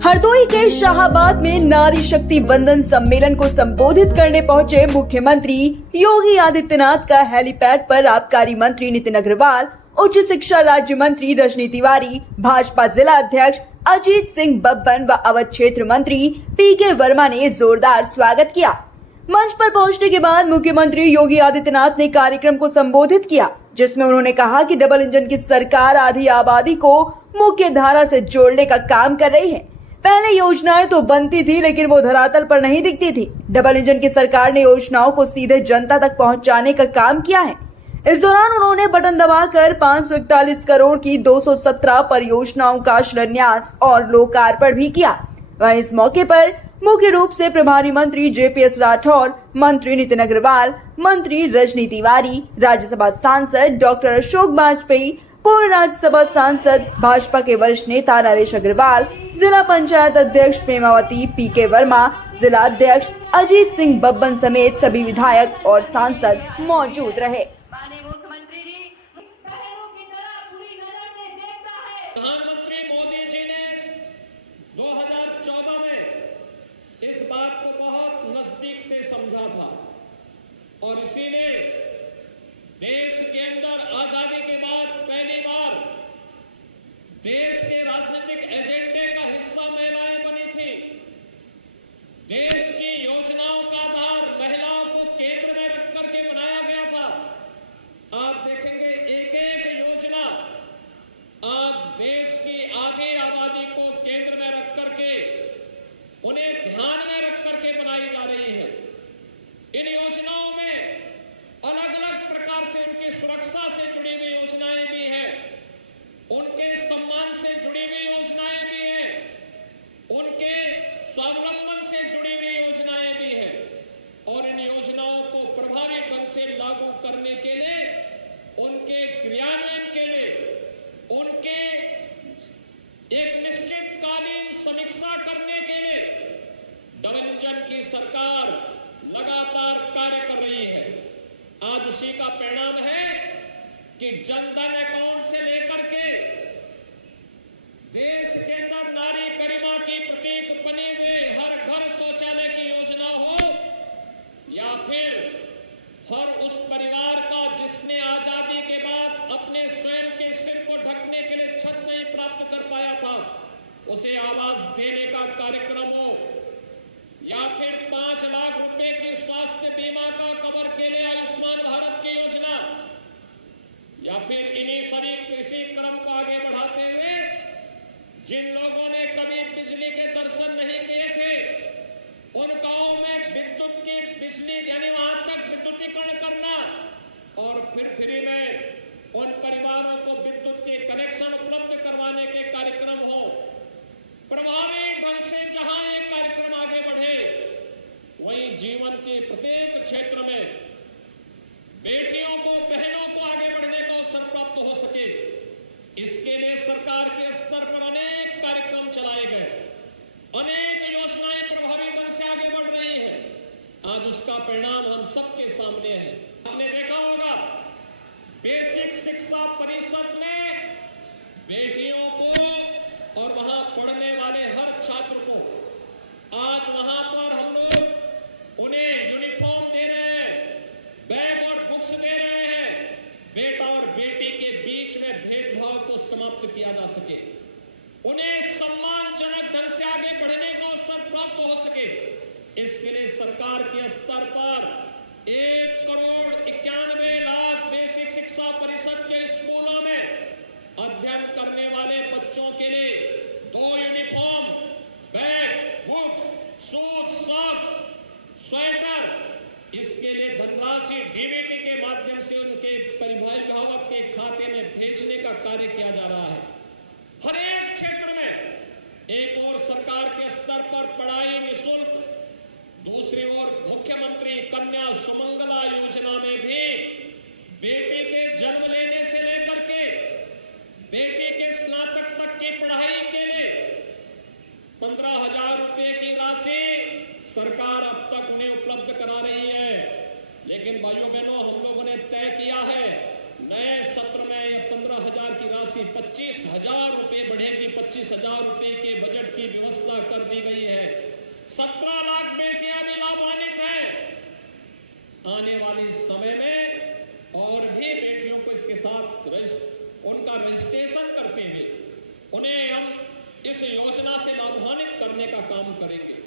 हरदोई के शाहाबाद में नारी शक्ति वंदन सम्मेलन को संबोधित करने पहुंचे मुख्यमंत्री योगी आदित्यनाथ का हेलीपैड पर आबकारी मंत्री नितिन अग्रवाल, उच्च शिक्षा राज्य मंत्री रजनी तिवारी, भाजपा जिला अध्यक्ष अजीत सिंह बब्बन व अवध क्षेत्र मंत्री पीके वर्मा ने जोरदार स्वागत किया। मंच पर पहुंचने के बाद मुख्यमंत्री योगी आदित्यनाथ ने कार्यक्रम को संबोधित किया, जिसमें उन्होंने कहा कि डबल इंजन की सरकार आधी आबादी को मुख्य धारा से जोड़ने का काम कर रही है। पहले योजनाएं तो बनती थी, लेकिन वो धरातल पर नहीं दिखती थी। डबल इंजन की सरकार ने योजनाओं को सीधे जनता तक पहुंचाने का काम किया है। इस दौरान उन्होंने बटन दबाकर 541 करोड़ की 217 परियोजनाओं का शिलान्यास और लोकार्पण भी किया। वहीं इस मौके पर मुख्य रूप से प्रभारी मंत्री जेपीएस राठौर, मंत्री नितिन अग्रवाल, मंत्री रजनी तिवारी, राज्यसभा सांसद डॉक्टर अशोक वाजपेयी, पूर्व राज्यसभा सांसद भाजपा के वरिष्ठ नेता नरेश अग्रवाल, जिला पंचायत अध्यक्ष प्रेमावती पीके वर्मा, जिला अध्यक्ष अजीत सिंह बब्बन समेत सभी विधायक और सांसद मौजूद रहे। प्रधानमंत्री मोदी जी ने 2014 में इस बात को बहुत नजदीक से समझा था और इसीलिए देश के अंदर आजादी के बाद पहली बार देश के राजनीतिक एजेंडे का हिस्सा महिलाएं बनी थी। देश की योजनाओं का आधार महिलाओं को केंद्र में रख करके बनाया गया था। आप देखेंगे एक एक योजना आज देश की आधी आबादी को केंद्र में रख करके उन्हें ध्यान में रख करके बनाई जा रही है। इन योजनाओं में अलग अलग प्रकार से उनकी सुरक्षा से जुड़ी हुई योजनाएं भी हैं, उनके सम्मान से जुड़ी हुई योजनाएं भी हैं, उनके स्वावलंबन से जुड़ी हुई योजनाएं भी हैं और इन योजनाओं को प्रभावी ढंग से लागू करने के लिए, उनके क्रियान्वयन के लिए, उनके एक निश्चितकालीन समीक्षा करने के लिए डबल इंजन की सरकार लगातार कार्य कर रही है। आज उसी का परिणाम है कि जनधन अकाउंट से लेकर के देश के अंदर नारी गरिमा की प्रतीक बनी हुए हर घर शौचालय की योजना हो या फिर हर उस परिवार का जिसने आजादी के बाद अपने स्वयं के सिर को ढकने के लिए छत नहीं प्राप्त कर पाया था, उसे आवास देने का कार्यक्रम हो या फिर 5 लाख रुपए की स्वास्थ्य बीमा का कवर के लिए आयुष्मान भारत की योजना या फिर इन्हीं सभी कृषि क्रम को आगे बढ़ाते हुए जिन लोगों ने कभी बिजली के दर्शन नहीं किए थे, उन गांवों में विद्युत की बिजली यानी वहां तक विद्युतीकरण करना और फिर फ्री में उन परिवारों को विद्युत के कनेक्शन उपलब्ध करवाने के कार्यक्रम हो। प्रभावी ढंग से जहां ये कार्यक्रम आगे बढ़े, वहीं जीवन के प्रत्येक क्षेत्र में बेटियों को, बहनों को आगे बढ़ने का अवसर प्राप्त हो सके, इसके लिए सरकार के स्तर पर अनेक कार्यक्रम चलाए गए, अनेक योजनाएं प्रभावी ढंग से आगे बढ़ रही है। आज उसका परिणाम हम सबके सामने है। आपने देखा होगा बेसिक शिक्षा परिषद में बेटियों को और वहां पढ़ने वाले हर छात्र को आज वहां पर हम लोग उन्हें यूनिफॉर्म दे रहे हैं, बैग और बुक्स दे रहे हैं। बेटा और बेटी के बीच में भेदभाव को समाप्त किया जा सके, उन्हें सम्मानजनक ढंग से आगे बढ़ने का अवसर प्राप्त हो सके, इसके लिए सरकार के स्तर पर 1,91,00,000 बेसिक शिक्षा परिषद के स्कूलों में अध्ययन करने वाले बच्चों के लिए 2 uniform, bag, books, shoes, socks, sweater, इसके लिए धनराशि डीबीटी के माध्यम से उनके अभिभावक के खाते में भेजने का कार्य किया जा रहा है। हर एक क्षेत्र में एक और सरकार के स्तर पर पढ़ाई निःशुल्क, दूसरी ओर मुख्यमंत्री कन्या सुमंगला योजना में भी बेटी के जन्म लेने से लेकर के बेटी के स्नातक तक की पढ़ाई के लिए 15,000 रुपए की राशि सरकार अब तक उन्हें उपलब्ध करा रही है। लेकिन भाइयों बहनों, हम लोगों ने तय किया है नए सत्र में राशि 25,000 रुपए बढ़ेगी। 25,000 रुपए के बजट की व्यवस्था कर दी गई है। 17 लाख बेटियां भी लाभान्वित हैं। आने वाले समय में और भी बेटियों को इसके साथ उनका रजिस्ट्रेशन करते हुए उन्हें हम इस योजना से लाभान्वित करने का काम करेंगे।